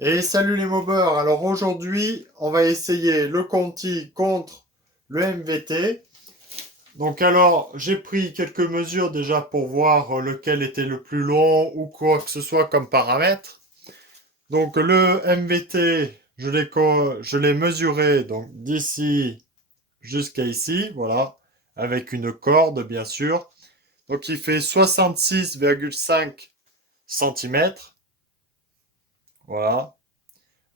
Et salut les mobeurs, alors aujourd'hui on va essayer le Conti contre le MVT. Donc alors j'ai pris quelques mesures déjà pour voir lequel était le plus long ou quoi que ce soit comme paramètre. Donc le MVT je l'ai mesuré donc d'ici jusqu'à ici, voilà, avec une corde bien sûr. Donc il fait 66,5 cm, voilà.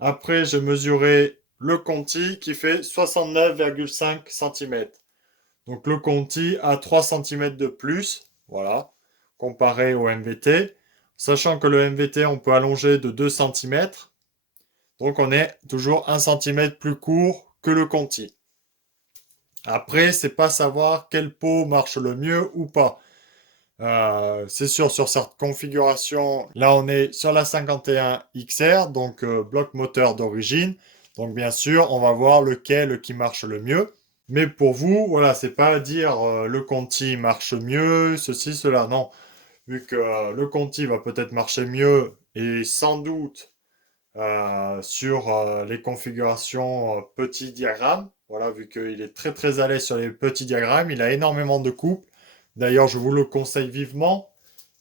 Après, j'ai mesuré le Conti qui fait 69,5 cm. Donc le Conti a 3 cm de plus, voilà, comparé au MVT. Sachant que le MVT, on peut allonger de 2 cm. Donc on est toujours 1 cm plus court que le Conti. Après, c'est pas savoir quel pot marche le mieux ou pas. C'est sûr, sur cette configuration, là on est sur la 51 XR, donc bloc moteur d'origine. Donc bien sûr, on va voir lequel qui marche le mieux. Mais pour vous, voilà, c'est pas à dire le Conti marche mieux, ceci, cela, non. Vu que le Conti va peut-être marcher mieux et sans doute sur les configurations petits diagrammes. Voilà, vu qu'il est très très à l'aise sur les petits diagrammes, il a énormément de couples. D'ailleurs, je vous le conseille vivement,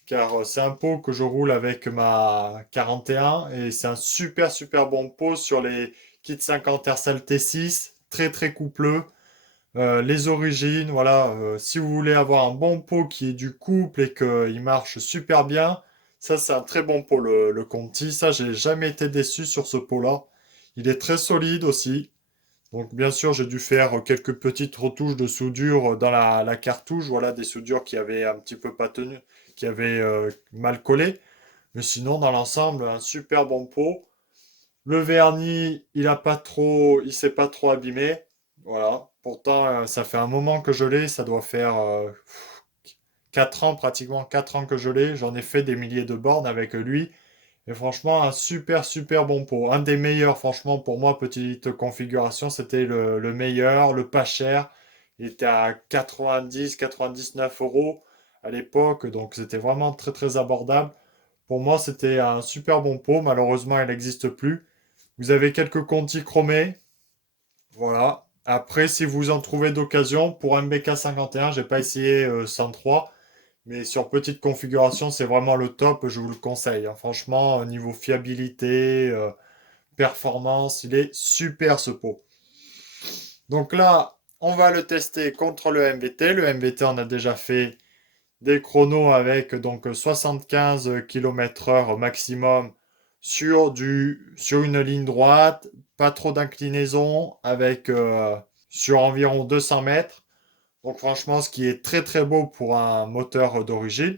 car c'est un pot que je roule avec ma 41 et c'est un super super bon pot sur les kits 50 RSL T6, très très coupleux. Les origines, voilà, si vous voulez avoir un bon pot qui est du couple et qu'il marche super bien, ça c'est un très bon pot le Conti. Ça, j'ai jamais été déçu sur ce pot-là. Il est très solide aussi. Donc bien sûr, j'ai dû faire quelques petites retouches de soudure dans la cartouche, voilà, des soudures qui avaient un petit peu pas tenu, qui avaient mal collé. Mais sinon, dans l'ensemble, un super bon pot. Le vernis, il s'est pas trop abîmé. Voilà. Pourtant, ça fait un moment que je l'ai. Ça doit faire 4 ans, pratiquement 4 ans que je l'ai. J'en ai fait des milliers de bornes avec lui. Et franchement, un super, super bon pot. Un des meilleurs, franchement, pour moi, petite configuration, c'était le meilleur, le pas cher. Il était à 90, 99 euros à l'époque. Donc, c'était vraiment très, très abordable. Pour moi, c'était un super bon pot. Malheureusement, il n'existe plus. Vous avez quelques contis chromés. Voilà. Après, si vous en trouvez d'occasion, pour un BK51, j'ai pas essayé 103, mais sur petite configuration, c'est vraiment le top, je vous le conseille, hein. Franchement, au niveau fiabilité, performance, il est super ce pot. Donc là, on va le tester contre le MVT. Le MVT, on a déjà fait des chronos avec donc 75 km/h maximum sur une ligne droite, pas trop d'inclinaison, avec sur environ 200 mètres. Donc franchement, ce qui est très très beau pour un moteur d'origine.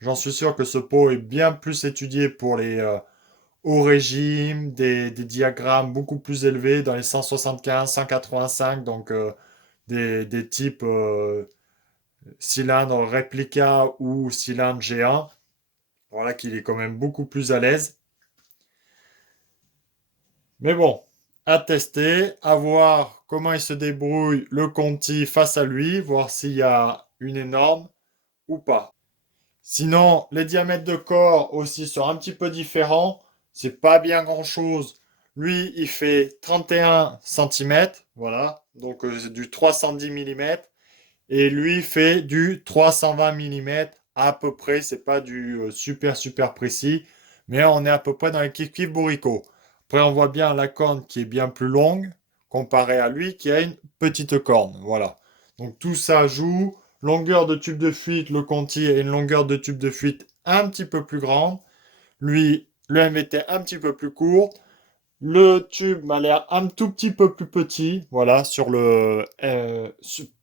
J'en suis sûr que ce pot est bien plus étudié pour les hauts régimes, des diagrammes beaucoup plus élevés dans les 175, 185, donc des types cylindre réplica ou cylindre géant. Voilà qu'il est quand même beaucoup plus à l'aise. Mais bon, à tester, à voir comment il se débrouille le Conti face à lui, voir s'il y a une énorme ou pas. Sinon, les diamètres de corps aussi sont un petit peu différents. C'est pas bien grand-chose. Lui, il fait 31 cm, voilà, donc c'est du 310 mm. Et lui fait du 320 mm à peu près. C'est pas du super super précis, mais on est à peu près dans les kiff bourricot. Après, on voit bien la corne qui est bien plus longue comparé à lui qui a une petite corne. Voilà. Donc tout ça joue. Longueur de tube de fuite, le Conti a une longueur de tube de fuite un petit peu plus grande. Lui, le MVT un petit peu plus court. Le tube m'a l'air un tout petit peu plus petit, voilà, sur le...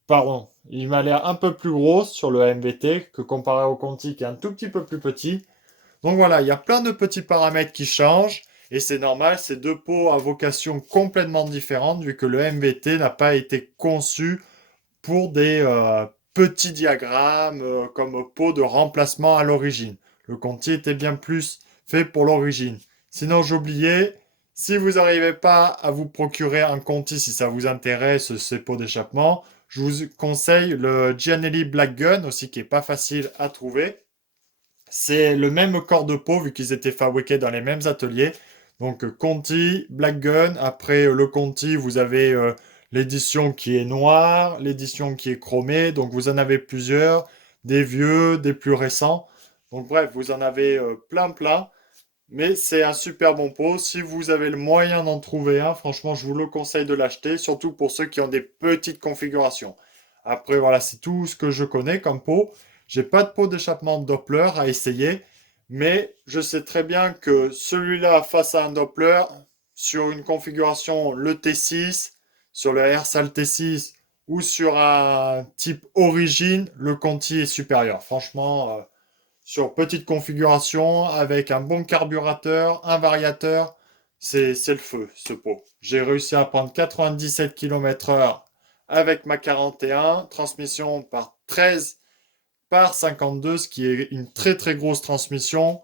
pardon, il m'a l'air un peu plus gros sur le MVT que comparé au Conti qui est un tout petit peu plus petit. Donc voilà, il y a plein de petits paramètres qui changent et c'est normal, ces deux pots à vocation complètement différente vu que le MVT n'a pas été conçu pour des petits diagrammes comme pot de remplacement à l'origine. Le Conti était bien plus fait pour l'origine. Sinon, j'oubliais, si vous n'arrivez pas à vous procurer un Conti, si ça vous intéresse, ces pots d'échappement, je vous conseille le Gianelli Black Gun aussi, qui est pas facile à trouver. C'est le même corps de pot, vu qu'ils étaient fabriqués dans les mêmes ateliers. Donc Conti, Black Gun. Après le Conti, vous avez l'édition qui est noire, l'édition qui est chromée. Donc vous en avez plusieurs, des vieux, des plus récents. Donc bref, vous en avez plein plein. Mais c'est un super bon pot. Si vous avez le moyen d'en trouver un, franchement, je vous le conseille de l'acheter, surtout pour ceux qui ont des petites configurations. Après, voilà, c'est tout ce que je connais comme pot. J'ai pas de pot d'échappement Doppler à essayer, mais je sais très bien que celui-là face à un Doppler, sur une configuration le T6, sur le RSAL T6 ou sur un type origine, le Conti est supérieur. Franchement, sur petite configuration, avec un bon carburateur, un variateur, c'est le feu ce pot. J'ai réussi à prendre 97 km/h avec ma 41, transmission par 13 par 52, ce qui est une très très grosse transmission.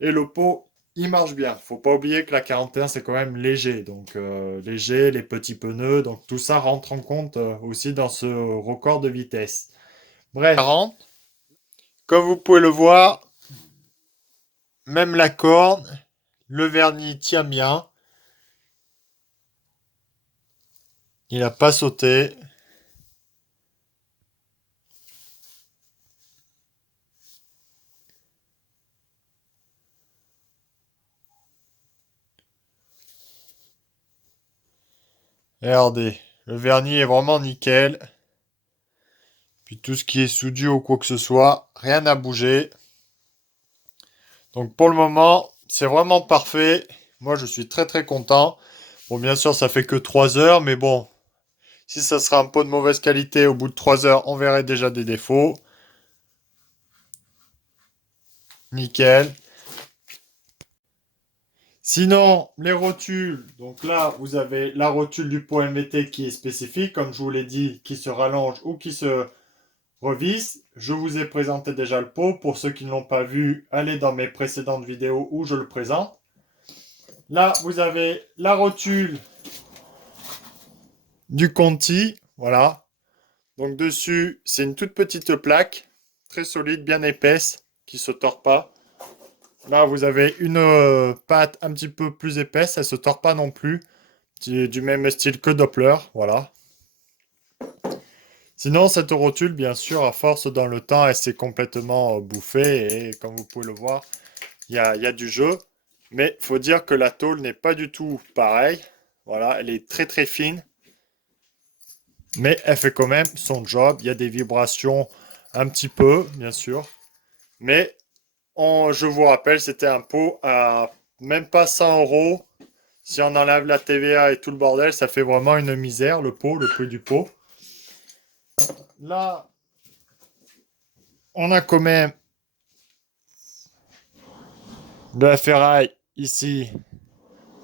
Et le pot, il marche bien. Faut pas oublier que la 41, c'est quand même léger. Donc léger, les petits pneus, donc tout ça rentre en compte aussi dans ce record de vitesse. Bref, 40. Comme vous pouvez le voir, même la corne, le vernis tient bien. Il n'a pas sauté. Regardez, le vernis est vraiment nickel. Puis tout ce qui est soudu ou quoi que ce soit, rien n'a bougé. Donc pour le moment, c'est vraiment parfait. Moi, je suis très très content. Bon, bien sûr, ça fait que 3 heures, mais bon, si ça sera un pot de mauvaise qualité, au bout de 3 heures, on verrait déjà des défauts. Nickel. Sinon, les rotules, donc là, vous avez la rotule du pot MVT qui est spécifique, comme je vous l'ai dit, qui se rallonge ou qui se revisse. Je vous ai présenté déjà le pot. Pour ceux qui ne l'ont pas vu, allez dans mes précédentes vidéos où je le présente. Là, vous avez la rotule du Conti, voilà. Donc dessus, c'est une toute petite plaque, très solide, bien épaisse, qui se tord pas. Là, vous avez une patte un petit peu plus épaisse, elle se tord pas non plus, du même style que Doppler, voilà. Sinon, cette rotule, bien sûr, à force dans le temps, elle s'est complètement bouffée et comme vous pouvez le voir, il y a du jeu. Mais il faut dire que la tôle n'est pas du tout pareille. Voilà, elle est très très fine. Mais elle fait quand même son job. Il y a des vibrations un petit peu, bien sûr. Mais je vous rappelle, c'était un pot à même pas 100 euros. Si on enlève la TVA et tout le bordel, ça fait vraiment une misère, le pot, le prix du pot. Là, on a quand même de la ferraille ici,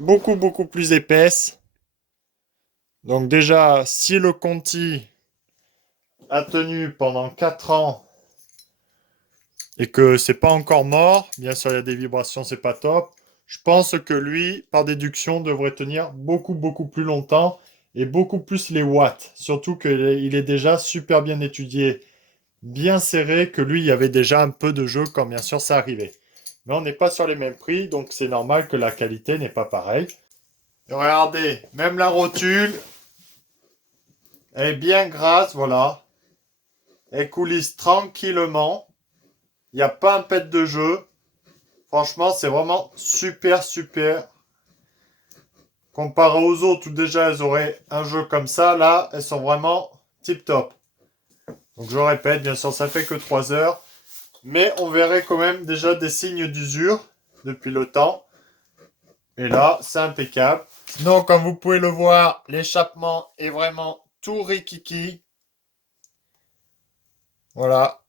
beaucoup, beaucoup plus épaisse. Donc déjà, si le Conti a tenu pendant 4 ans et que c'est pas encore mort, bien sûr il y a des vibrations, c'est pas top. Je pense que lui, par déduction, devrait tenir beaucoup, beaucoup plus longtemps et beaucoup plus les watts. Surtout qu'il est déjà super bien étudié, bien serré, que lui, il y avait déjà un peu de jeu quand bien sûr ça arrivait. Mais on n'est pas sur les mêmes prix, donc c'est normal que la qualité n'est pas pareille. Et regardez, même la rotule, elle est bien grasse, voilà. Elle coulisse tranquillement. Il n'y a pas un pet de jeu. Franchement, c'est vraiment super, super. Comparé aux autres où déjà elles auraient un jeu comme ça, là, elles sont vraiment tip top. Donc je répète, bien sûr, ça fait que 3 heures. Mais on verrait quand même déjà des signes d'usure depuis le temps. Et là, c'est impeccable. Donc, comme vous pouvez le voir, l'échappement est vraiment tout rikiki. Voilà.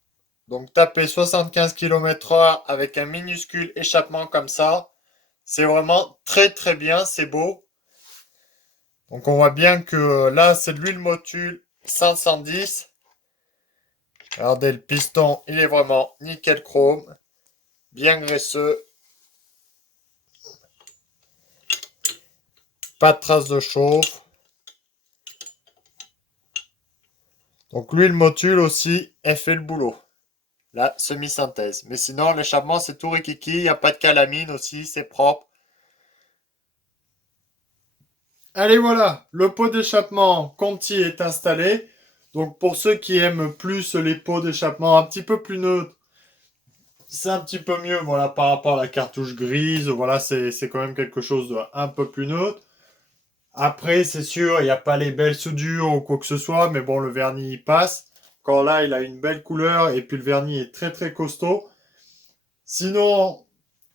Donc, taper 75 km/h avec un minuscule échappement comme ça, c'est vraiment très très bien, c'est beau. Donc, on voit bien que là, c'est de l'huile Motul 510. Regardez, le piston, il est vraiment nickel chrome, bien graisseux. Pas de traces de chauffe. Donc l'huile Motul aussi, elle fait le boulot. La semi-synthèse. Mais sinon, l'échappement, c'est tout rikiki. Il n'y a pas de calamine aussi, c'est propre. Allez, voilà, le pot d'échappement Conti est installé. Donc pour ceux qui aiment plus les pots d'échappement un petit peu plus neutres, c'est un petit peu mieux, voilà, par rapport à la cartouche grise. Voilà, c'est quand même quelque chose de un peu plus neutre. Après, c'est sûr, il n'y a pas les belles soudures ou quoi que ce soit, mais bon, le vernis il passe. Quand là, il a une belle couleur et puis le vernis est très très costaud. Sinon,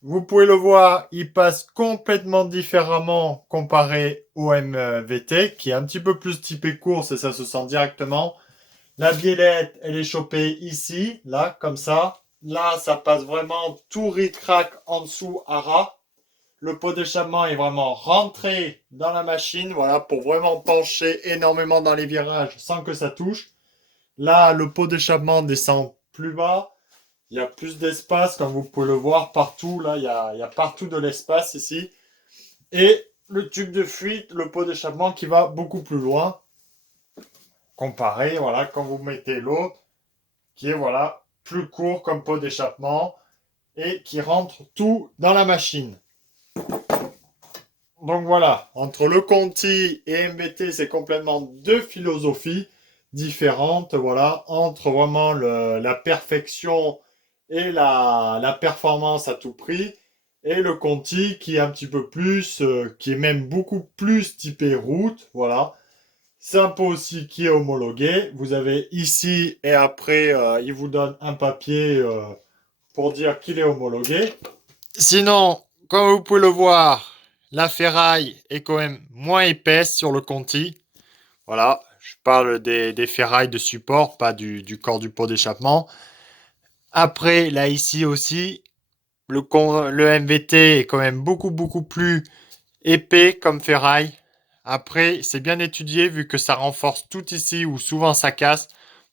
vous pouvez le voir, il passe complètement différemment comparé au MVT, qui est un petit peu plus typé course et ça se sent directement. La biellette, elle est chopée ici, là, comme ça. Là, ça passe vraiment tout ric-rac en dessous à ras. Le pot d'échappement est vraiment rentré dans la machine, voilà, pour vraiment pencher énormément dans les virages sans que ça touche. Là, le pot d'échappement descend plus bas. Il y a plus d'espace, comme vous pouvez le voir partout. Là, il y a partout de l'espace ici. Et le tube de fuite, le pot d'échappement qui va beaucoup plus loin. Comparé, voilà, quand vous mettez l'autre, qui est, voilà, plus court comme pot d'échappement et qui rentre tout dans la machine. Donc voilà, entre le Conti et MVT, c'est complètement deux philosophies différentes, voilà, entre vraiment la perfection et la performance à tout prix, et le Conti qui est un petit peu plus, qui est même beaucoup plus typé route, voilà. C'est un pot aussi qui est homologué. Vous avez ici et après, il vous donne un papier pour dire qu'il est homologué. Sinon, comme vous pouvez le voir, la ferraille est quand même moins épaisse sur le Conti. Voilà, je parle des ferrailles de support, pas du corps du pot d'échappement. Après, là ici aussi, le MVT est quand même beaucoup plus épais comme ferraille. Après, c'est bien étudié vu que ça renforce tout ici où souvent ça casse.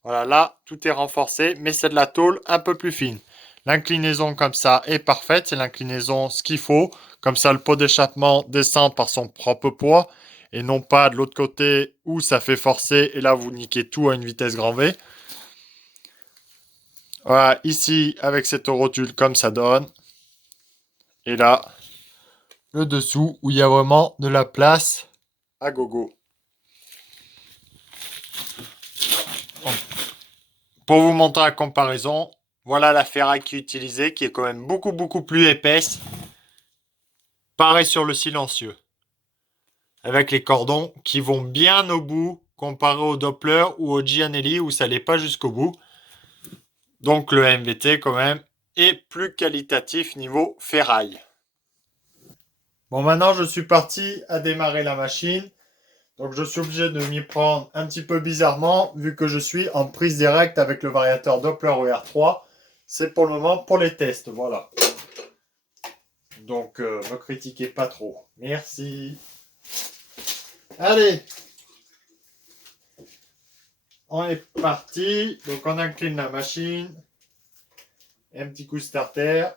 Voilà, là, tout est renforcé, mais c'est de la tôle un peu plus fine. L'inclinaison comme ça est parfaite, c'est l'inclinaison ce qu'il faut. Comme ça, le pot d'échappement descend par son propre poids et non pas de l'autre côté où ça fait forcer et là vous niquez tout à une vitesse grand V. Voilà, ici avec cette rotule comme ça donne. Et là, le dessous où il y a vraiment de la place à gogo. Pour vous montrer la comparaison, voilà la ferraille qui est utilisée, qui est quand même beaucoup plus épaisse. Pareil sur le silencieux. Avec les cordons qui vont bien au bout, comparé au Doppler ou au Gianelli où ça n'allait pas jusqu'au bout. Donc le MVT quand même est plus qualitatif niveau ferraille. Bon, maintenant je suis parti à démarrer la machine. Donc je suis obligé de m'y prendre un petit peu bizarrement vu que je suis en prise directe avec le variateur Doppler ER3. C'est pour le moment pour les tests, voilà. Donc me critiquez pas trop. Merci. Allez. On est parti. Donc on incline la machine. Un petit coup starter.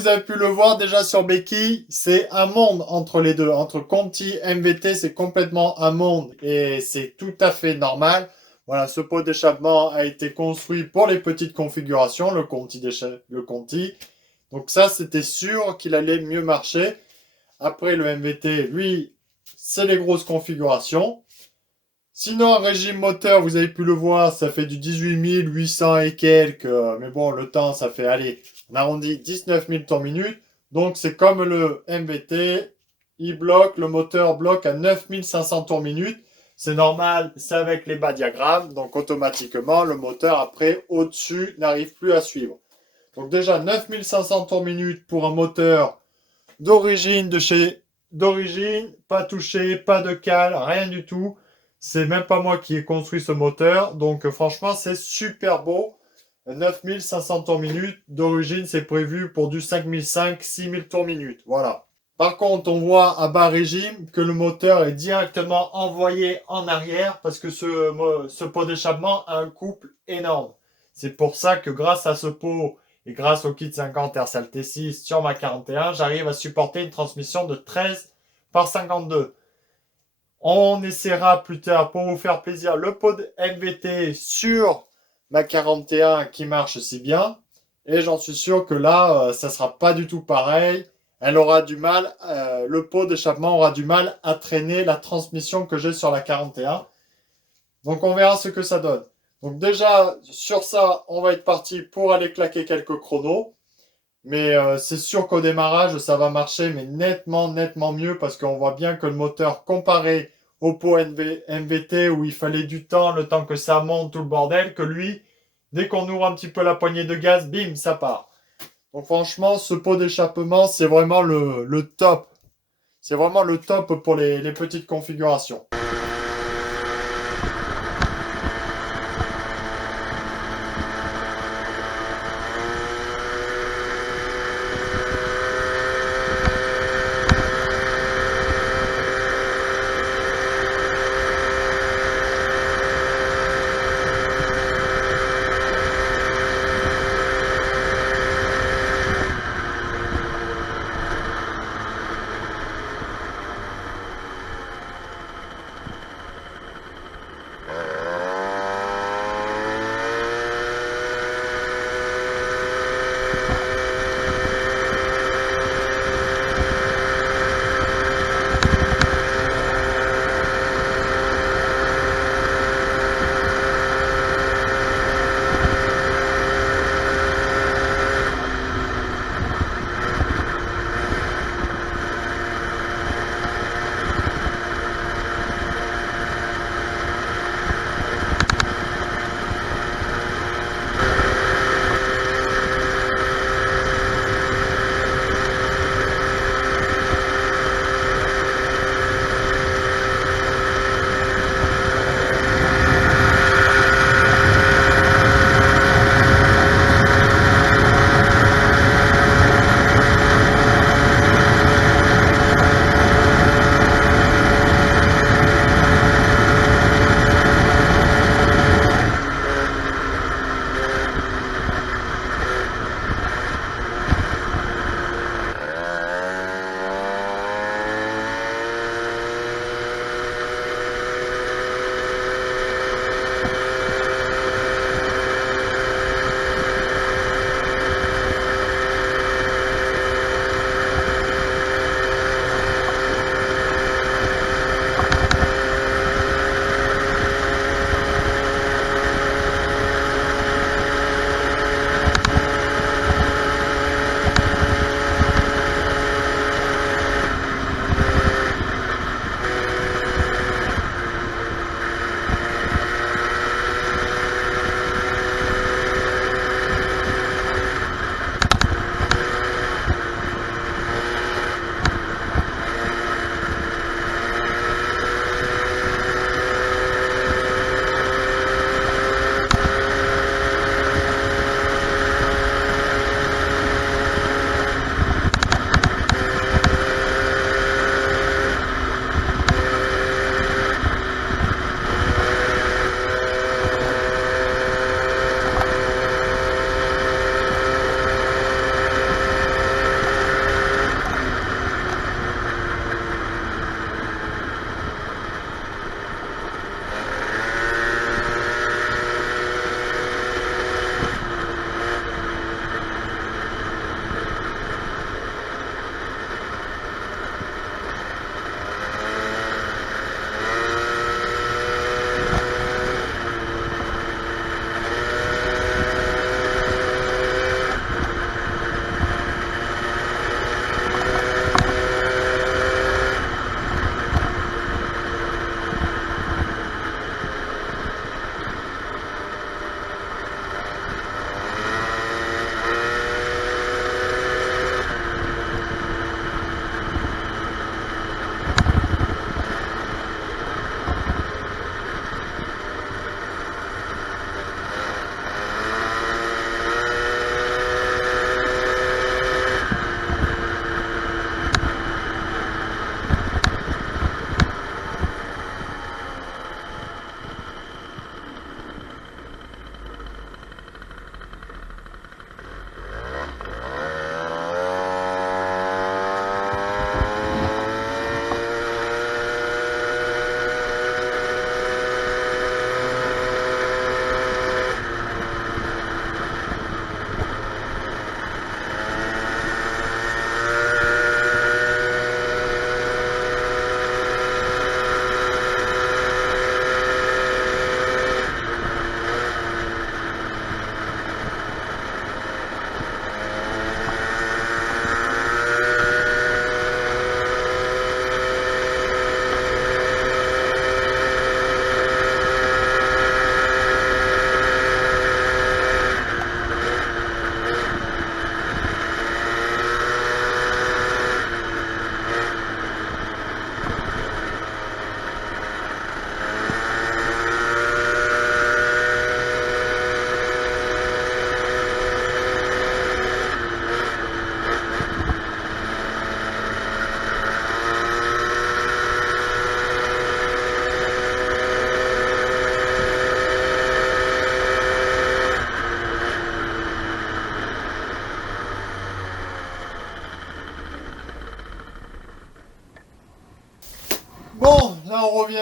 vous avez pu le voir déjà sur Becky, c'est un monde entre les deux. Entre Conti et MVT, c'est complètement un monde et c'est tout à fait normal. Voilà, ce pot d'échappement a été construit pour les petites configurations, le Conti. Donc ça, c'était sûr qu'il allait mieux marcher. Après, le MVT, lui, c'est les grosses configurations. Sinon, en régime moteur, vous avez pu le voir, ça fait du 18 800 et quelques. Mais bon, le temps, ça fait, allez, on arrondit 19 000 tours minute. Donc, c'est comme le MVT. Le moteur bloque à 9 500 tours minute. C'est normal, c'est avec les bas diagrammes. Donc, automatiquement, le moteur, après, au-dessus, n'arrive plus à suivre. Donc, déjà, 9 500 tours minute pour un moteur d'origine, d'origine, pas touché, pas de cale, rien du tout. C'est même pas moi qui ai construit ce moteur. Donc franchement, c'est super beau. 9500 tours minute. D'origine, c'est prévu pour du 5005, 6000 tours minute. Voilà. Par contre, on voit à bas régime que le moteur est directement envoyé en arrière parce que ce pot d'échappement a un couple énorme. C'est pour ça que grâce à ce pot et grâce au kit 50 RCL T6 sur ma 41, j'arrive à supporter une transmission de 13 par 52. On essaiera plus tard, pour vous faire plaisir, le pot de MVT sur ma 41 qui marche si bien. Et j'en suis sûr que là, ça sera pas du tout pareil. Elle aura du mal, le pot d'échappement aura du mal à traîner la transmission que j'ai sur la 41. Donc on verra ce que ça donne. Donc déjà, sur ça, on va être parti pour aller claquer quelques chronos. Mais c'est sûr qu'au démarrage, ça va marcher, mais nettement mieux parce qu'on voit bien que le moteur, comparé au pot MVT où il fallait du temps, le temps que ça monte, tout le bordel, que lui, dès qu'on ouvre un petit peu la poignée de gaz, bim, ça part. Donc franchement, ce pot d'échappement, c'est vraiment le top. C'est vraiment le top pour les petites configurations.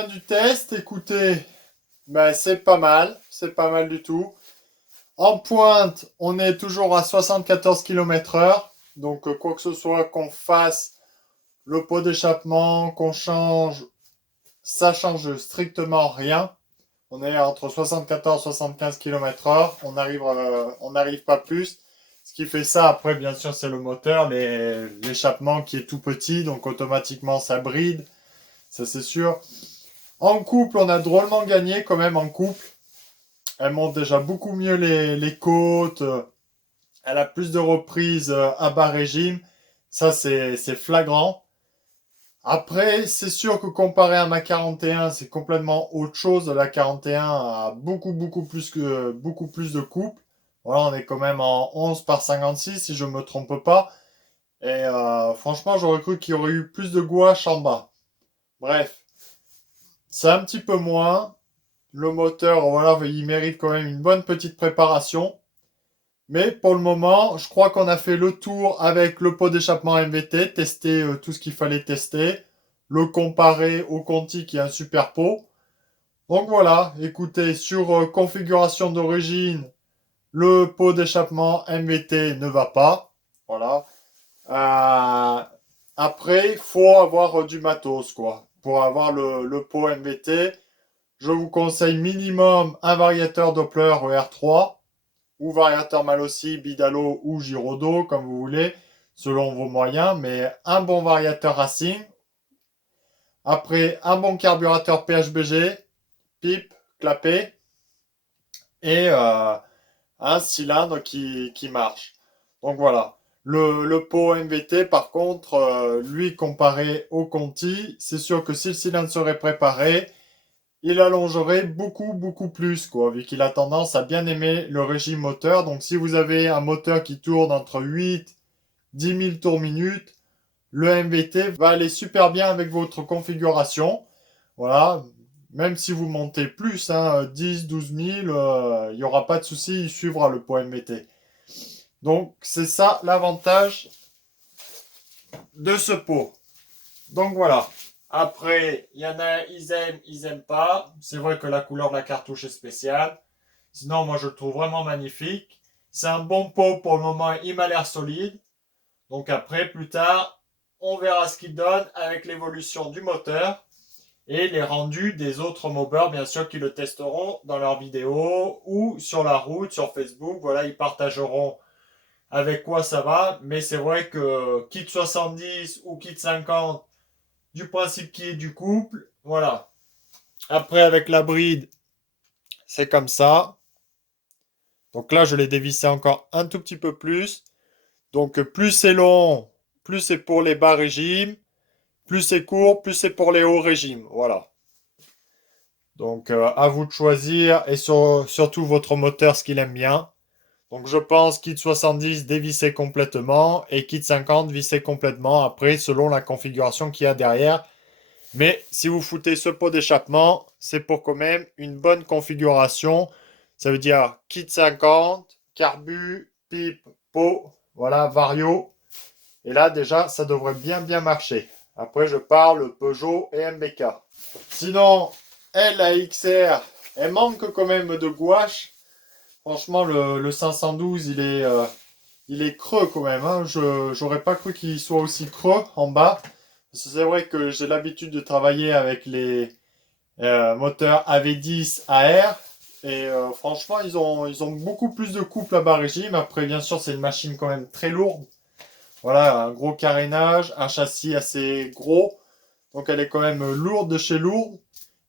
du test, écoutez, ben, c'est pas mal du tout. En pointe, on est toujours à 74 km/h. Donc, quoi que ce soit qu'on fasse, le pot d'échappement, qu'on change, ça change strictement rien. On est entre 74 et 75 km/h. On n'arrive pas plus. Ce qui fait ça, après, bien sûr, c'est le moteur, l'échappement qui est tout petit. Donc, automatiquement, ça bride. Ça, c'est sûr. En couple, on a drôlement gagné quand même en couple. Elle monte déjà beaucoup mieux les côtes. Elle a plus de reprises à bas régime. Ça, c'est flagrant. Après, c'est sûr que comparé à ma 41, c'est complètement autre chose. La 41 a beaucoup plus de couple. Voilà, on est quand même en 11 par 56, si je ne me trompe pas. Et franchement, j'aurais cru qu'il y aurait eu plus de gouache en bas. Bref, c'est un petit peu moins. Le moteur, voilà, il mérite quand même une bonne petite préparation. Mais pour le moment, je crois qu'on a fait le tour avec le pot d'échappement MVT, tester tout ce qu'il fallait tester, le comparer au Conti qui est un super pot. Donc voilà, écoutez, sur configuration d'origine, le pot d'échappement MVT ne va pas. Voilà. Euh, Après, il faut avoir du matos, quoi. Pour avoir le pot MVT, je vous conseille minimum un variateur Doppler ER3 ou variateur Malossi, Bidalo ou Girodo, comme vous voulez, selon vos moyens, mais un bon variateur Racing. Après, un bon carburateur PHBG, pipe, clapet, et un cylindre qui marche. Donc voilà. Le pot MVT, par contre, lui, comparé au Conti, c'est sûr que si le cylindre serait préparé, il allongerait beaucoup plus, quoi, vu qu'il a tendance à bien aimer le régime moteur. Donc, si vous avez un moteur qui tourne entre 8 10 000 tours minute, le MVT va aller super bien avec votre configuration. Voilà. Même si vous montez plus, hein, 10 12 000, il n'y aura pas de souci, il suivra le poids MVT. Donc, c'est ça l'avantage de ce pot. Donc, voilà. Après, il y en a, ils aiment pas. C'est vrai que la couleur de la cartouche est spéciale. Sinon, moi, je le trouve vraiment magnifique. C'est un bon pot pour le moment, il m'a l'air solide. Donc après, plus tard, on verra ce qu'il donne avec l'évolution du moteur et les rendus des autres mobbers, bien sûr, qui le testeront dans leurs vidéos ou sur la route, sur Facebook. Voilà, ils partageront avec quoi ça va. Mais c'est vrai que kit 70 ou kit 50, du principe qui est du couple, voilà. Après, avec la bride, c'est comme ça. Donc là, je l'ai dévissé encore un tout petit peu plus. Donc plus c'est long, plus c'est pour les bas régimes. Plus c'est court, plus c'est pour les hauts régimes. Voilà. Donc à vous de choisir et surtout votre moteur, ce qu'il aime bien. Donc je pense kit 70 dévisser complètement et kit 50 visser complètement après selon la configuration qu'il y a derrière. Mais si vous foutez ce pot d'échappement, c'est pour quand même une bonne configuration. Ça veut dire kit 50, carbu, pipe, pot, voilà, vario. Et là déjà, ça devrait bien marcher. Après, je parle Peugeot et MBK. Sinon, elle, la XR, elle manque quand même de gouache. Franchement, le 512, il est creux quand même. Hein. J'aurais pas cru qu'il soit aussi creux en bas. C'est vrai que j'ai l'habitude de travailler avec les moteurs AV10 AR. Et franchement, ils ont beaucoup plus de couple à bas régime. Après, bien sûr, c'est une machine quand même très lourde. Voilà, un gros carénage, un châssis assez gros. Donc elle est quand même lourde de chez lourde.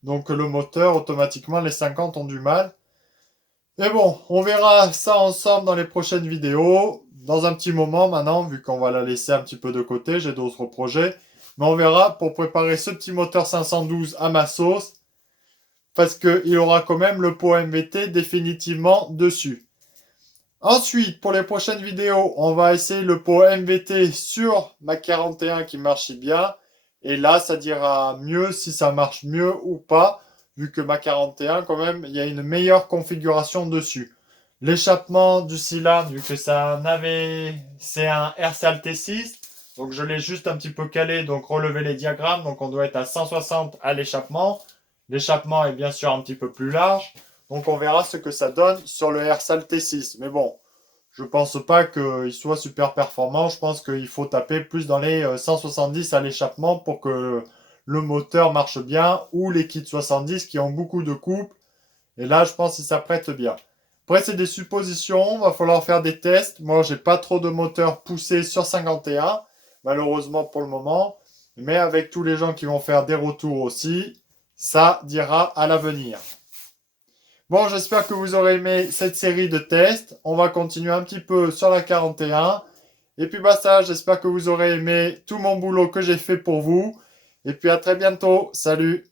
Donc le moteur, automatiquement, les 50 ont du mal. Mais bon, on verra ça ensemble dans les prochaines vidéos. Dans un petit moment maintenant, vu qu'on va la laisser un petit peu de côté, j'ai d'autres projets. Mais on verra pour préparer ce petit moteur 512 à ma sauce. Parce qu'il aura quand même le pot MVT définitivement dessus. Ensuite, pour les prochaines vidéos, on va essayer le pot MVT sur ma 41 qui marche bien. Et là, ça dira mieux si ça marche mieux ou pas, vu que ma 41, quand même, il y a une meilleure configuration dessus. L'échappement du cylindre, vu que c'est un RCAL T6, donc je l'ai juste un petit peu calé, donc relever les diagrammes, donc on doit être à 160 à l'échappement. L'échappement est bien sûr un petit peu plus large. Donc on verra ce que ça donne sur le RSAL T6. Mais bon, je pense pas qu'il soit super performant. Je pense qu'il faut taper plus dans les 170 à l'échappement pour que le moteur marche bien. Ou les kits 70 qui ont beaucoup de couple. Et là, je pense qu'il s'apprête bien. Après, c'est des suppositions. Il va falloir faire des tests. Moi, j'ai pas trop de moteur poussé sur 51. Malheureusement pour le moment. Mais avec tous les gens qui vont faire des retours aussi, ça dira à l'avenir. Bon, j'espère que vous aurez aimé cette série de tests. On va continuer un petit peu sur la 41. Et puis basta, j'espère que vous aurez aimé tout mon boulot que j'ai fait pour vous. Et puis à très bientôt. Salut!